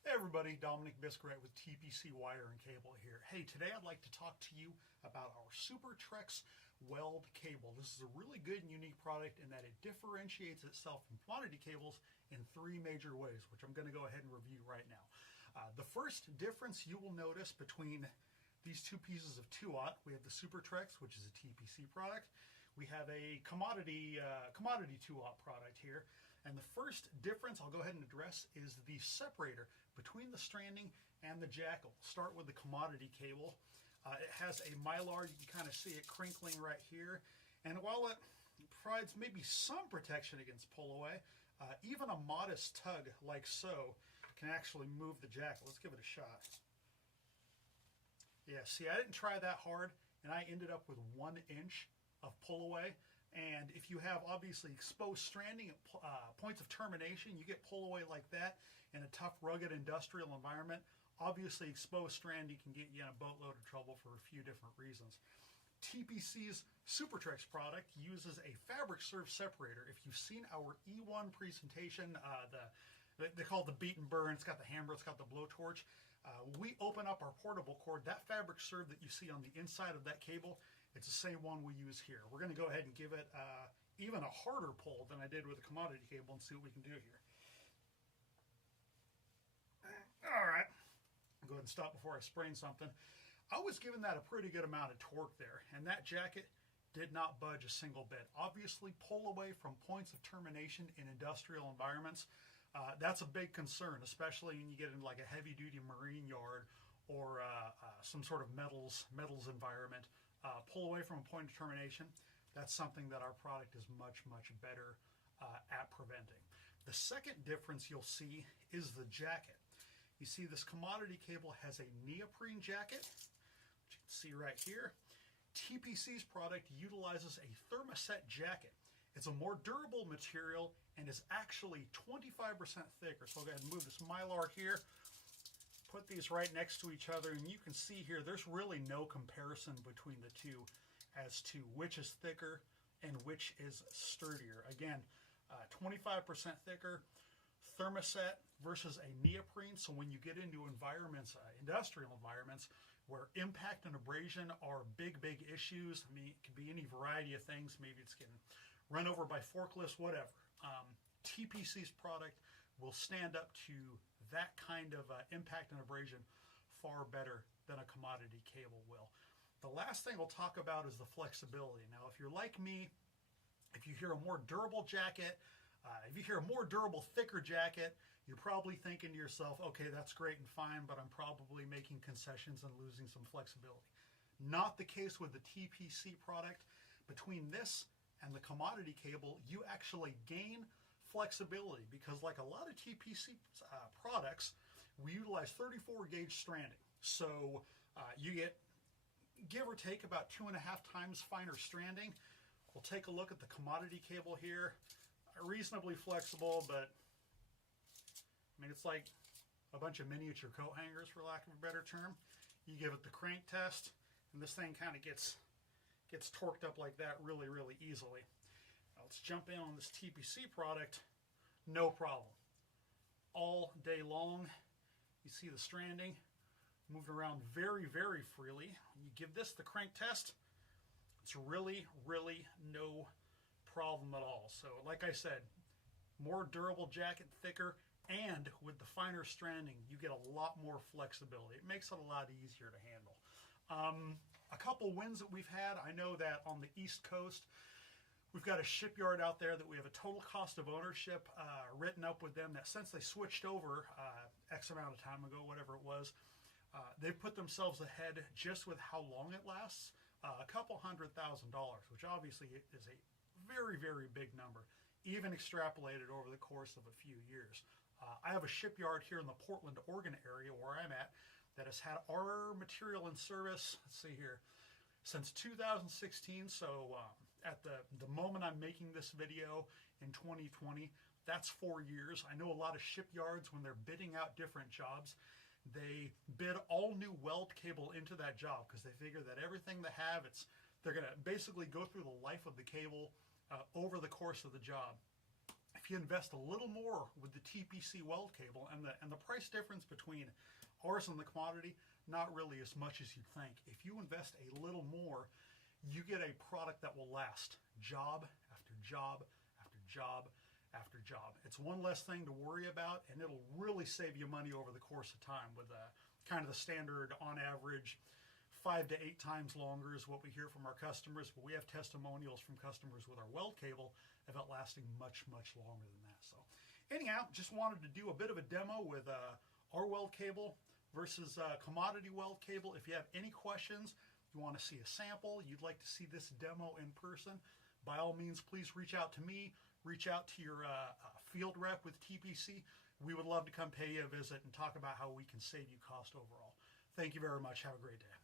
Hey everybody, Dominic Biscarette with TPC Wire and Cable here. Hey, today I'd like to talk to you about our Super-Trex Weld Cable. This is a really good and unique product in that it differentiates itself from commodity cables in three major ways, which I'm going to go ahead and review right now. The first difference you will notice between these two pieces of 2-aught, we have the Super-Trex, which is a TPC product. We have a commodity 2-aught product here. And the first difference I'll go ahead and address is the separator between the stranding and the jacket. We'll start with the commodity cable. It has a mylar. You can kind of see it crinkling right here. And while it provides maybe some protection against pull away, even a modest tug like so can actually move the jacket. Let's give it a shot. Yeah, see, I didn't try that hard, and I ended up with 1 inch of pull away. And if you have obviously exposed stranding at points of termination, you get pull away like that in a tough, rugged industrial environment. Obviously, exposed stranding can get you in a boatload of trouble for a few different reasons. TPC's Super-Trex product uses a fabric serve separator. If you've seen our E1 presentation, they call it the beat and burn. It's got the hammer, it's got the blowtorch. We open up our portable cord. That fabric serve that you see on the inside of that cable, it's the same one we use here. We're going to go ahead and give it even a harder pull than I did with the commodity cable and see what we can do here. All right. I'll go ahead and stop before I sprain something. I was giving that a pretty good amount of torque there, and that jacket did not budge a single bit. Obviously, pull away from points of termination in industrial environments, that's a big concern, especially when you get into like a heavy-duty marine yard or some sort of metals environment. Pull away from a point of termination, that's something that our product is much, much better at preventing. The second difference you'll see is the jacket. You see this commodity cable has a neoprene jacket, which you can see right here. TPC's product utilizes a thermoset jacket. It's a more durable material and is actually 25% thicker. So I'll go ahead and move this mylar here, put these right next to each other, and you can see here there's really no comparison between the two as to which is thicker and which is sturdier. Again, 25% thicker thermoset versus a neoprene. So when you get into environments, industrial environments, where impact and abrasion are big issues, I mean, it could be any variety of things. Maybe it's getting run over by forklifts, whatever. TPC's product will stand up to that kind of impact and abrasion far better than a commodity cable will. The last thing I'll talk about is the flexibility. Now, if you're like me, if you hear a more durable jacket, if you hear a more durable, thicker jacket, you're probably thinking to yourself, okay, that's great and fine, but I'm probably making concessions and losing some flexibility. Not the case with the TPC product. Between this and the commodity cable, you actually gain flexibility because, like a lot of TPC products, we utilize 34 gauge stranding. So you get, give or take, about 2.5 times finer stranding. We'll take a look at the commodity cable here. Reasonably flexible, but I mean, it's like a bunch of miniature coat hangers, for lack of a better term. You give it the crank test, and this thing kind of gets torqued up like that really easily. Now let's jump in on this TPC product. No problem. All day long, you see the stranding moving around very freely. When you give this the crank test, it's really no problem at all. So like I said, more durable jacket, thicker, and with the finer stranding, you get a lot more flexibility. It makes it a lot easier to handle. A couple wins that we've had, I know that on the East Coast, we've got a shipyard out there that we have a total cost of ownership written up with them that since they switched over X amount of time ago, whatever it was, they've put themselves ahead just with how long it lasts, a couple $100,000, which obviously is a very big number, even extrapolated over the course of a few years. I have a shipyard here in the Portland, Oregon area where I'm at that has had our material in service, let's see here, since 2016. So at the moment I'm making this video in 2020, that's 4 years. I know a lot of shipyards, when they're bidding out different jobs, they bid all new weld cable into that job because they figure that everything they have, they're going to basically go through the life of the cable over the course of the job. If if you invest a little more with the TPC weld cable, and the price difference between ours and the commodity, not really as much as you'd think. If you invest a little more, you get a product that will last job after job after job after job. It's one less thing to worry about, and it'll really save you money over the course of time with kind of the standard on average 5 to 8 times longer is what we hear from our customers, but we have testimonials from customers with our weld cable of it lasting much, much longer than that. So anyhow, just wanted to do a bit of a demo with our weld cable versus commodity weld cable. If you have any questions, you want to see a sample, you'd like to see this demo in person, by all means, please reach out to me, reach out to your field rep with TPC. We would love to come pay you a visit and talk about how we can save you cost overall. Thank you very much. Have a great day.